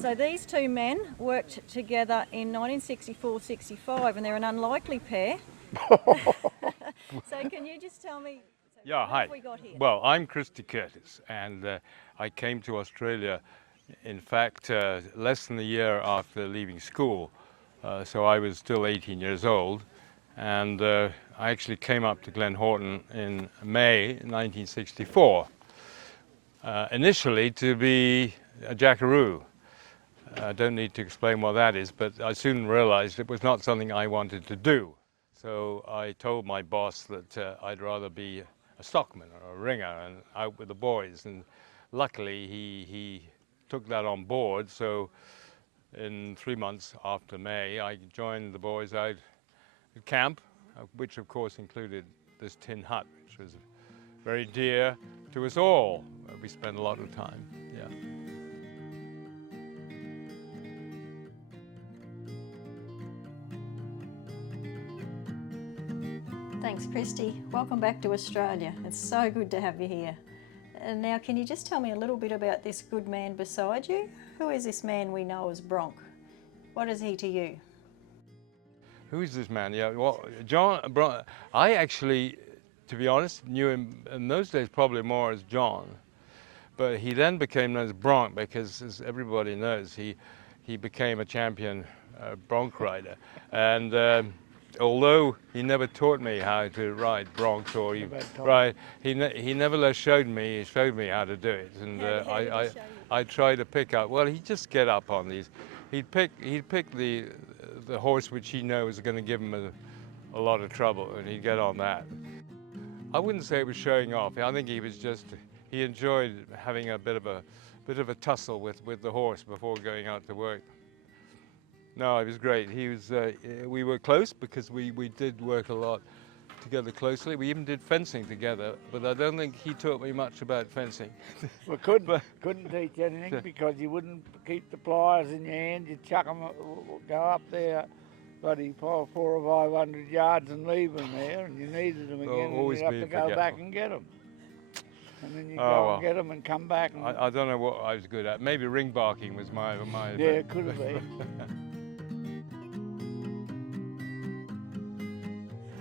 So these two men worked together in 1964-65 and they're an unlikely pair. So can you just tell me, Yeah, what hi. have we got here? Well, I'm Christy Curtis, and I came to Australia, in fact, less than a year after leaving school. So I was still 18 years old, and I actually came up to Glenhaughton in May 1964, initially to be a jackaroo. I don't need to explain what that is, but I soon realized it was not something I wanted to do. So I told my boss that I'd rather be a stockman or a ringer and out with the boys, and luckily he took that on board. So in 3 months after May, I joined the boys out at camp, which of course included this tin hut, which was very dear to us all. We spent a lot of time, yeah. Thanks, Christy. Welcome back to Australia. It's so good to have you here. And now, can you just tell me a little bit about this good man beside you? Who is this man we know as Bronc? What is he to you? Who is this man? Yeah, well, Bron, I actually, to be honest, knew him in those days probably more as John. But he then became known as Bronc because, as everybody knows, he became a champion bronc rider. And although he never taught me how to ride broncs, or he never showed me how to do it. And I tried to pick up. Well, he'd just get up on these. He'd pick the horse which he knows is going to give him a lot of trouble, and he'd get on that. I wouldn't say it was showing off. I think he enjoyed having a bit of a tussle with the horse before going out to work. No, it was great. We were close because we did work a lot together closely. We even did fencing together, but I don't think he taught me much about fencing. We couldn't teach anything because you wouldn't keep the pliers in your hand. You'd chuck them, go up there, bloody 400 or 500 yards and leave them there, and you needed them again, and you'd have to go back and get them. And then you go and get them and come back. And I don't know what I was good at. Maybe ring barking was my. Yeah, it could have been.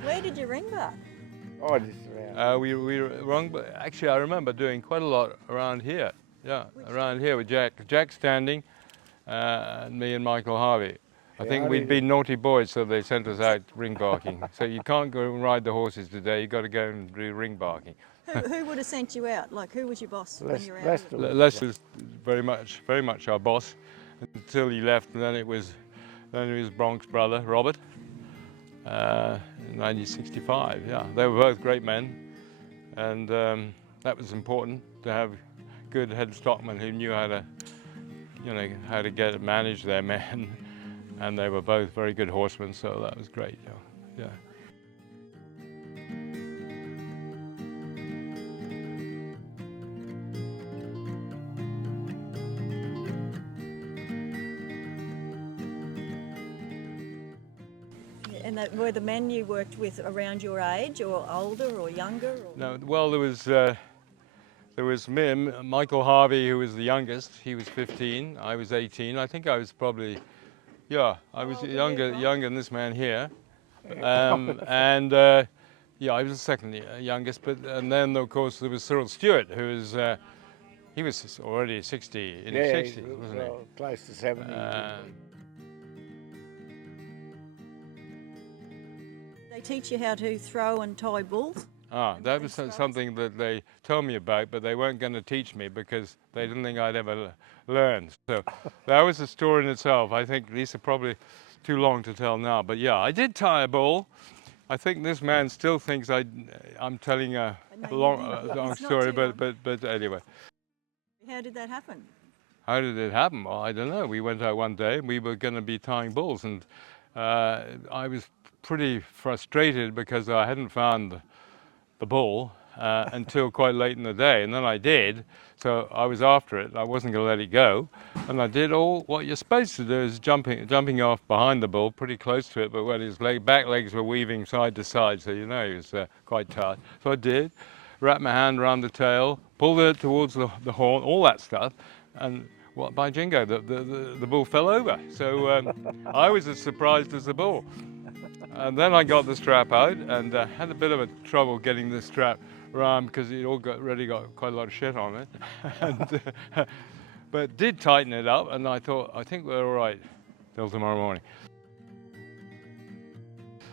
Where did you ring bark? Oh, just around. We wrong, but actually I remember doing quite a lot around here. Yeah, around here with Jack standing, and me and Michael Harvey. I think we'd been naughty boys, so they sent us out ring barking. So you can't go and ride the horses today. You've got to go and do ring barking. Who would have sent you out? Like, who was your boss when you were out here? Les was very much our boss until he left, and then it was Bronc's brother Robert. In 1965, yeah, they were both great men, and that was important to have good head stockmen who knew how to manage their men, and they were both very good horsemen, so that was great. Yeah. And were the men you worked with around your age, or older, or younger? Or? No, well, there was Michael Harvey, who was the youngest. He was 15. I was 18. I think I was probably, I was younger than this man here. I was the second youngest. And then of course there was Cyril Stewart, who was he was already 60 in his 60s, wasn't he? Close to 70. They teach you how to throw and tie bulls? That was something that they told me about, but they weren't going to teach me because they didn't think I'd ever learn. So that was a story in itself. I think these are probably too long to tell now. But yeah, I did tie a bull. I think this man still thinks I'm telling a long story, but anyway. How did that happen? How did it happen? Well, I don't know. We went out one day and we were going to be tying bulls, and I was pretty frustrated because I hadn't found the bull until quite late in the day, and then I did, so I was after it. I wasn't going to let it go, and I did all what you're supposed to do, is jumping off behind the bull, pretty close to it, but when his back legs were weaving side to side, so he was quite tight. So I did, wrapped my hand around the tail, pulled it towards the horn, all that stuff, and Well, by jingo, the bull fell over. So I was as surprised as the bull. And then I got the strap out and had a bit of a trouble getting the strap around because it already got quite a lot of shit on it. And, but did tighten it up, and I thought, I think we're all right till tomorrow morning.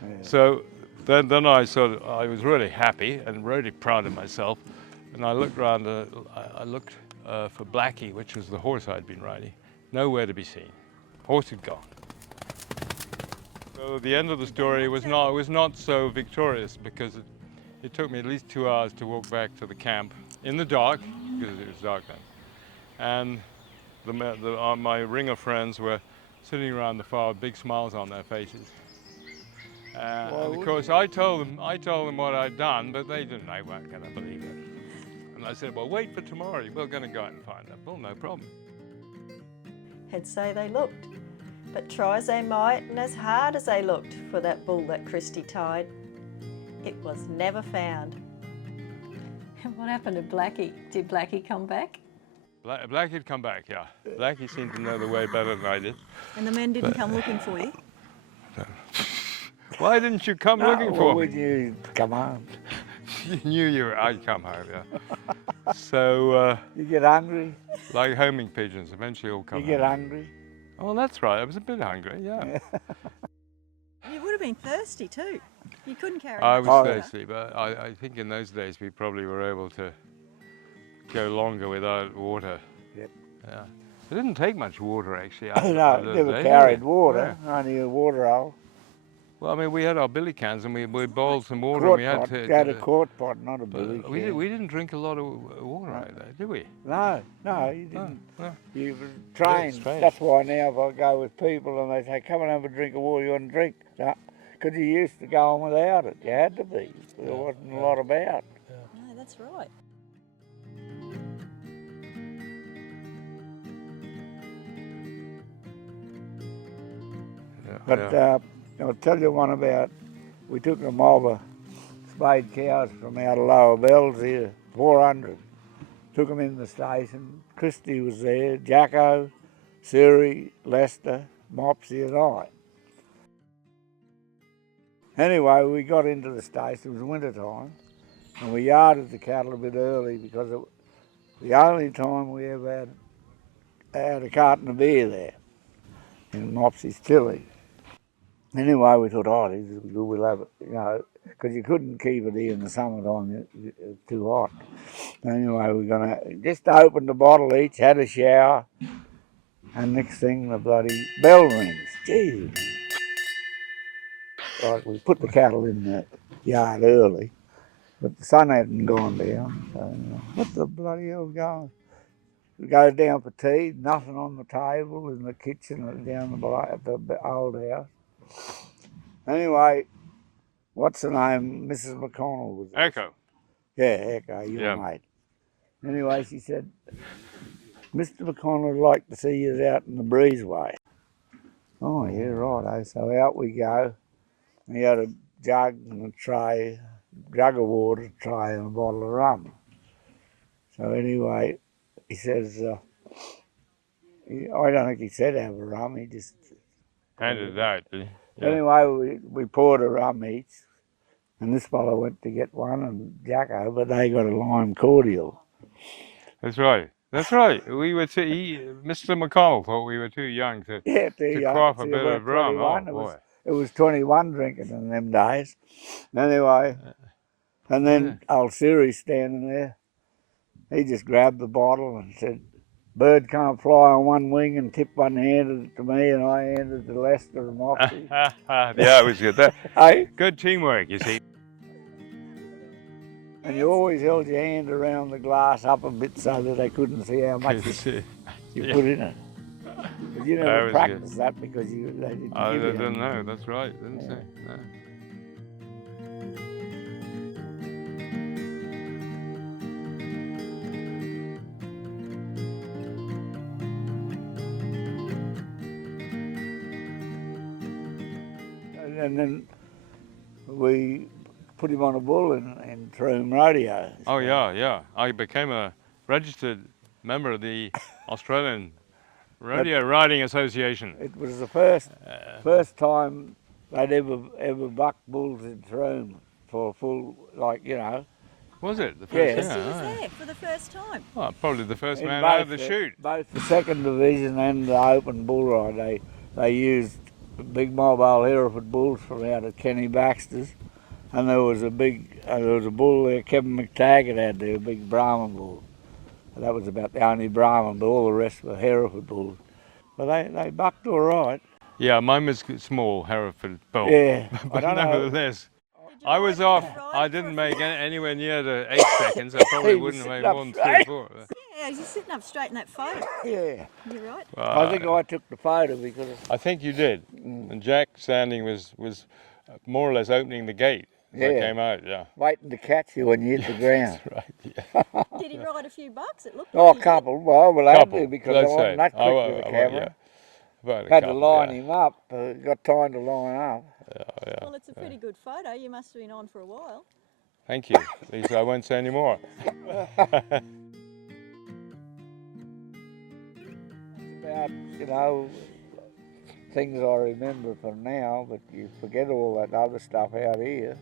Yeah. So then I was really happy and really proud of myself. And I looked around, I looked for Blackie, which was the horse I'd been riding. Nowhere to be seen. Horse had gone. So the end of the story was not so victorious because it took me at least 2 hours to walk back to the camp in the dark, because it was dark then. And my ringer friends were sitting around the fire with big smiles on their faces. And of course, I told them what I'd done, but they weren't going to believe it. And I said, well, wait for tomorrow. We're going to go out and find that bull, no problem. He'd say they looked, but try as they might and as hard as they looked for that bull that Christy tied, it was never found. And what happened to Blackie? Did Blackie come back? Blackie'd come back, yeah. Blackie seemed to know the way better than I did. And the men didn't come looking for you? Why didn't you come looking for me? When you come home. You knew I'd come home, yeah. So, You get hungry. like homing pigeons, eventually all come You get home. hungry. Oh, that's right. I was a bit hungry, yeah. You would have been thirsty too. You couldn't carry I much was water. thirsty, but I think in those days we probably were able to go longer without water. Yep. Yeah. It didn't take much water, actually. No, never carried water, only a water hole. Well, I mean, we had our billy cans and we boiled some water. Quart and we pot. had Had a quart pot, not a but billy we can. didn't drink a lot of water out there, did we? No, you didn't. No. You were trained. strange. That's why now if I go with people and they say, come and have a drink of water, you want to drink? No, because you used to go on without it. You had to be. There wasn't a lot about. No, that's right. Yeah, But yeah. I'll tell you one about, we took a mob of spayed cows from out of Lower Bells here, 400. Took them in the station. Christy was there, Jacko, Siri, Lester, Mopsy and I. Anyway, we got into the station, it was winter time, and we yarded the cattle a bit early because it was the only time we ever had a carton of beer there in Mopsy's Tilly. Anyway, we thought, oh, this is good, we'll have it, you know, because you couldn't keep it here in the summertime, it was too hot. Anyway, we're gonna just open the bottle each, had a shower, and next thing the bloody bell rings. Gee. Right, we put the cattle in the yard early, but the sun hadn't gone down, so what the bloody hell going? We go down for tea, nothing on the table in the kitchen or down at the old house. Anyway, what's her name? Mrs. McConnel was there. Echo. Yeah, Echo, your Yeah. mate. Anyway, she said, Mr. McConnell would like to see you out in the breezeway. Oh, yeah, righto. So out we go. He had a jug and a tray, jug of water, a tray and a bottle of rum. So anyway, he says, I don't think he said have a rum, he just... Handed it out, did he? Yeah. Anyway, we poured a rum each, and this fellow went to get one, and Jacko, but they got a lime cordial. That's right. That's right. We were Mr. McConnell thought we were too young to quaff a bit of rum. Oh, boy. It was 21 drinking in them days. Anyway, and then old Siri's standing there. He just grabbed the bottle and said, bird can't fly on one wing, and tipped one, handed it to me, and I handed it to Lester and Mopsy. Yeah, it was good. Hey? Good teamwork, you see. And you always held your hand around the glass up a bit so that they couldn't see how much you put in it. But you never practiced that because they didn't give you I didn't know, that's right, didn't say. No. And then we put him on a bull in Taroom Rodeo. Oh, yeah. I became a registered member of the Australian Rodeo Riding Association. It was the first time they'd ever bucked bulls in Taroom for a full, like, you know. Was it the first? Yeah. Christy was there for the first time. Oh, probably the first In man both out of the chute. Both the second division and the open bull ride, they used big mobile Hereford bulls from out of Kenny Baxter's, and there was a bull there, Kevin McTaggart had there, a big Brahman bull. That was about the only Brahman, but all the rest were Hereford bulls. But they bucked all right. Yeah, mine was small, Hereford bull. Yeah, But I don't know. nevertheless, I was off. I didn't make anywhere near the 8 seconds. I probably He was wouldn't have sitting made up more than 3 or 4. Yeah, you're sitting up straight in that photo. Yeah, You're right. I think I took the photo because I think you did. And Jack standing was more or less opening the gate as I Yeah. came out. Yeah. waiting to catch you when you hit the ground. That's right. Yeah. Did he ride a few bucks? It looked Oh, like a he couple. Well, we'll have to because I let's wasn't say. that quick I with the wa- camera. yeah. About a Had to couple, line yeah. him up. Got time to line up. Yeah, yeah. Well, it's a pretty good photo. You must have been on for a while. Thank you. Leesa, I won't say any more. About, you know, things I remember from now, but you forget all that other stuff out here.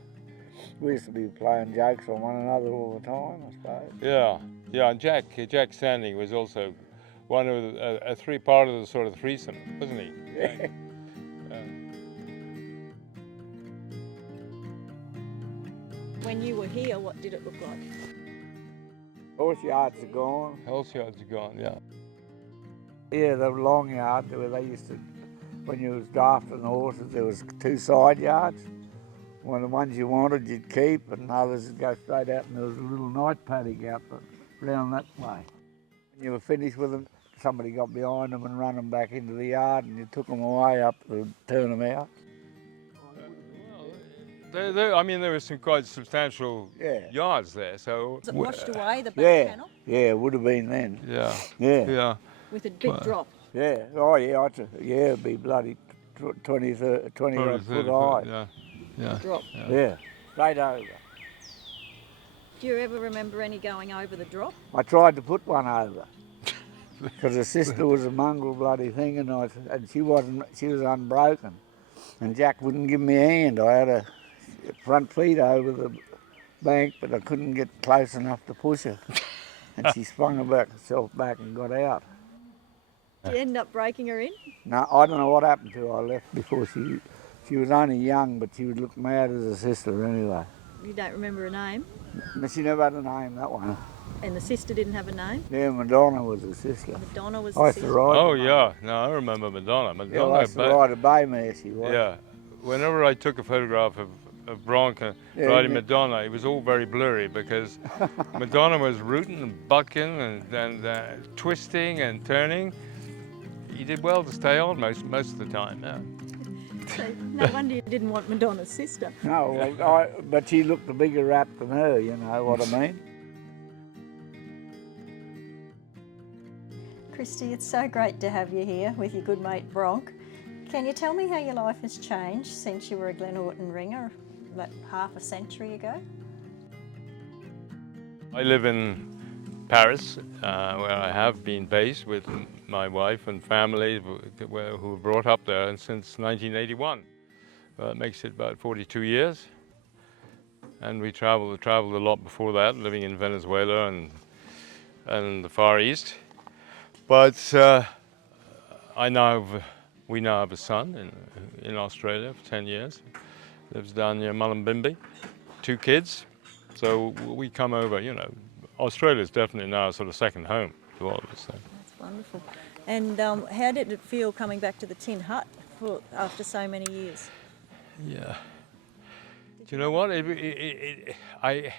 We used to be playing jokes on one another all the time, I suppose. Yeah, yeah, and Jack Standing was also one of a part of the sort of threesome, wasn't he? Yeah. When you were here, what did it look like? Horse yards are gone. Horse yards are gone, yeah. Yeah, the long yard where they used to, when you was drafting the horses, there was 2 side yards. One of the ones you wanted, you'd keep, and others would go straight out, and there was a little night paddock out round that way. When you were finished with them, somebody got behind them and ran them back into the yard, and you took them away up to turn them out. I mean, there were some quite substantial Yeah. yards there, so... Was it washed away, the back Yeah, panel? yeah, it would have been then. Yeah, Yeah, yeah. With a big drop. yeah. Oh, yeah, it'd be bloody 20 odd Probably foot 30 high. yeah, yeah. Drop. Yeah, straight over. Do you ever remember any going over the drop? I tried to put one over because her sister was a mongrel bloody thing, and she was unbroken, and Jack wouldn't give me a hand. I had her front feet over the bank, but I couldn't get close enough to push her, and she swung herself back and got out. Did you end up breaking her in? No, I don't know what happened to her. I left before she was only young, but she would look mad as her sister anyway. You don't remember her name? But she never had a name, that one. And the sister didn't have a name? Yeah, Madonna was her sister. Madonna was I the used to sister. ride Oh, her. yeah. No, I remember Madonna. Yeah, I used to ride a bay mare, she was. Yeah. Whenever I took a photograph of Bronc riding Madonna, it was all very blurry because Madonna was rooting and bucking and twisting and turning. He did well to stay on most of the time, yeah. So no wonder you didn't want Madonna's sister. No, well, but she looked a bigger rat than her, you know what I mean? Christy, it's so great to have you here with your good mate Bronc. Can you tell me how your life has changed since you were a Glenhaughton Ringer about half a century ago? I live in Paris, where I have been based with my wife and family who were brought up there since 1981. That makes it about 42 years. And we traveled a lot before that, living in Venezuela and the Far East. But we now have a son in Australia for 10 years. Lives down near Mullumbimby, 2 kids. So we come over, you know. Australia's definitely now sort of second home to all of us. So. That's wonderful. And how did it feel coming back to the tin hut after so many years? Yeah. Do you know what? I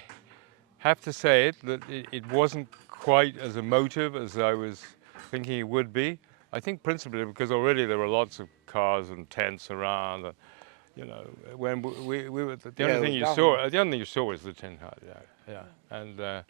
have to say that it wasn't quite as emotive as I was thinking it would be. I think principally because already there were lots of cars and tents around. You know, when we were the only thing you saw was the tin hut. Yeah. And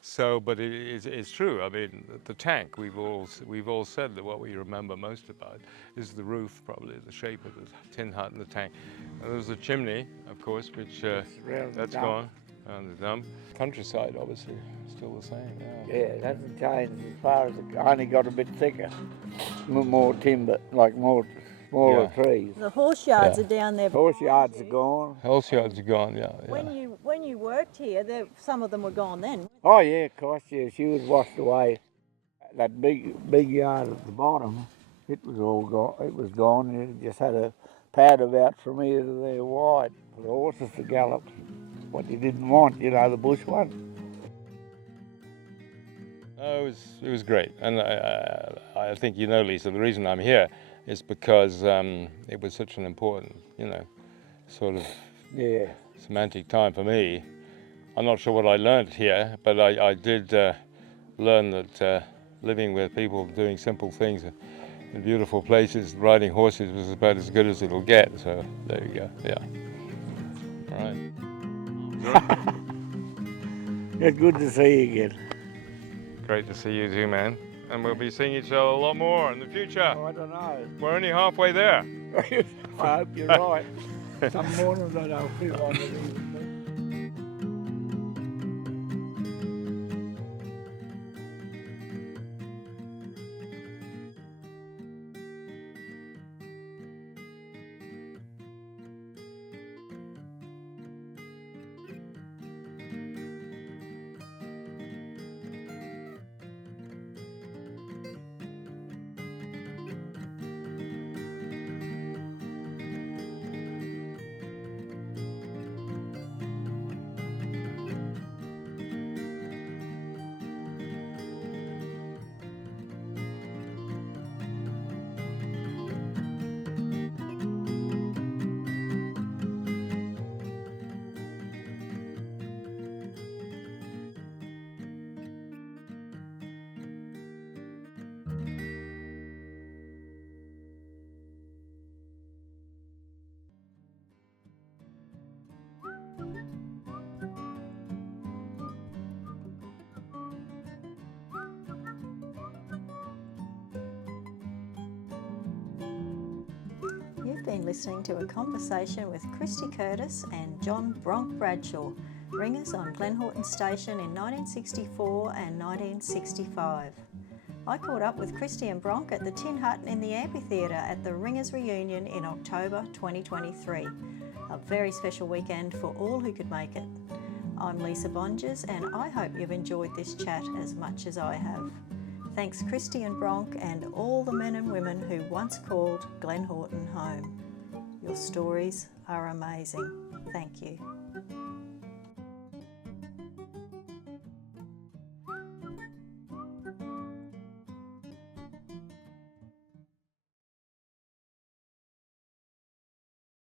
so, but it's true. I mean, the tank. We've all said that what we remember most about is the roof, probably the shape of the tin hut and the tank. And there was a chimney, of course, which that's gone. And the dump. Countryside, obviously, still the same. Yeah, it hasn't changed as far as it only got a bit thicker. more timber, like more smaller Yeah. trees. The horse yards Yeah. are down there. Horse yards are gone. Horse yards are gone, yeah. When you worked here, some of them were gone then. Oh yeah, of course, yeah. She was washed away. That big yard at the bottom, it was all gone. It was gone. It just had a pad about from here to there wide for the horses to gallop. What you didn't want, you know, the bush one. Oh, it was great, and I think you know, Leesa, the reason I'm here is because it was such an important, you know, sort of semantic time for me. I'm not sure what I learned here, but I did learn that living with people doing simple things in beautiful places, riding horses was about as good as it'll get. So there you go. Yeah. All right. It's good to see you again. Great to see you too, man. And we'll be seeing each other a lot more in the future. Oh, I don't know. We're only halfway there. I hope you're right. Some mornings I don't feel like it even. You've been listening to a conversation with Christy Curtis and John Bronc Bradshaw, ringers on Glenhaughton Station in 1964 and 1965. I caught up with Christy and Bronc at the Tin Hut in the Amphitheatre at the Ringers Reunion in October 2023. A very special weekend for all who could make it. I'm Leesa Bongers and I hope you've enjoyed this chat as much as I have. Thanks Christy and Bronc and all the men and women who once called Glenhaughton home. Your stories are amazing. Thank you.